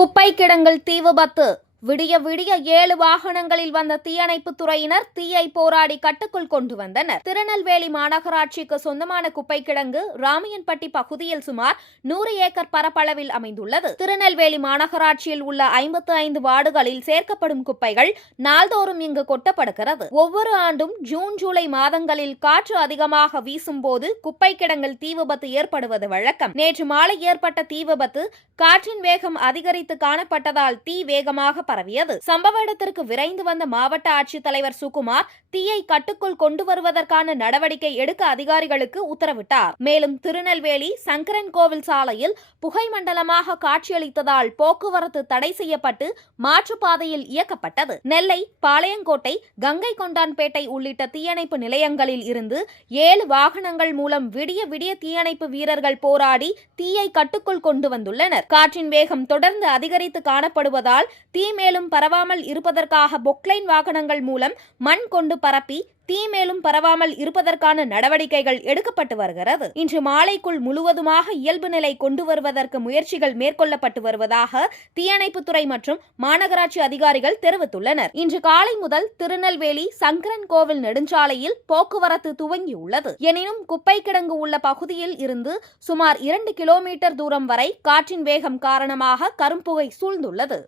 குப்பை கிடங்கில் தீ விபத்து. விடிய விடிய 7 வாகனங்களில் வந்த தீயணைப்பு துறையினர் தீயை போராடி கட்டுக்குள் கொண்டு வந்தனர். திருநெல்வேலி மாநகராட்சிக்கு சொந்தமான குப்பை கிடங்கு ராமையன்பட்டி பகுதியில் சுமார் 100 ஏக்கர் பரப்பளவில் அமைந்துள்ளது. திருநெல்வேலி மாநகராட்சியில் உள்ள 55 வார்டுகளில் சேர்க்கப்படும் குப்பைகள் நாள்தோறும் இங்கு கொட்டப்படுகிறது. ஒவ்வொரு ஆண்டும் ஜூன் ஜூலை மாதங்களில் காற்று அதிகமாக வீசும் போது குப்பை கிடங்கில் தீ விபத்து ஏற்படுவது வழக்கம். நேற்று மாலை ஏற்பட்ட தீ விபத்து காற்றின் வேகம் அதிகரித்து காணப்பட்டதால் தீ வேகமாக பரவியது. சம்பவ இடத்திற்கு விரைந்து வந்த மாவட்ட ஆட்சித்தலைவர் சுகுமார் தீயை கட்டுக்குள் கொண்டு வருவதற்கான நடவடிக்கை எடுக்க அதிகாரிகளுக்கு உத்தரவிட்டார். மேலும் திருநெல்வேலி சங்கரன் கோவில் சாலையில் புகை மண்டலமாக காட்சியளித்ததால் போக்குவரத்து தடை செய்யப்பட்டு மாற்றுப்பாதையில் இயக்கப்பட்டது. நெல்லை, பாளையங்கோட்டை, கங்கை கொண்டான்பேட்டை உள்ளிட்ட தீயணைப்பு நிலையங்களில் இருந்து 7 வாகனங்கள் மூலம் விடிய விடிய தீயணைப்பு வீரர்கள் போராடி தீயை கட்டுக்குள் கொண்டு வந்துள்ளனர். காற்றின் வேகம் தொடர்ந்து அதிகரித்து காணப்படுவதால் தீ மேலும் பரவாமல் இருப்பதற்காக பொக்லைன் வாகனங்கள் மூலம் மண் கொண்டு பரப்பி தீ மேலும் பரவாமல் இருப்பதற்கான நடவடிக்கைகள் எடுக்கப்பட்டு வருகிறது. இன்று மாலைக்குள் முழுவதுமாக இயல்பு நிலை கொண்டு வருவதற்கு முயற்சிகள் மேற்கொள்ளப்பட்டு வருவதாக தீயணைப்புத்துறை மற்றும் மாநகராட்சி அதிகாரிகள் தெரிவித்துள்ளனர். இன்று காலை முதல் திருநெல்வேலி சங்கரன் கோவில் நெடுஞ்சாலையில் போக்குவரத்து துவங்கியுள்ளது. எனினும் குப்பை கிடங்கு உள்ள பகுதியில் இருந்து சுமார் 2 கிலோமீட்டர் தூரம் வரை காற்றின் வேகம் காரணமாக கரும்புகை சூழ்ந்துள்ளது.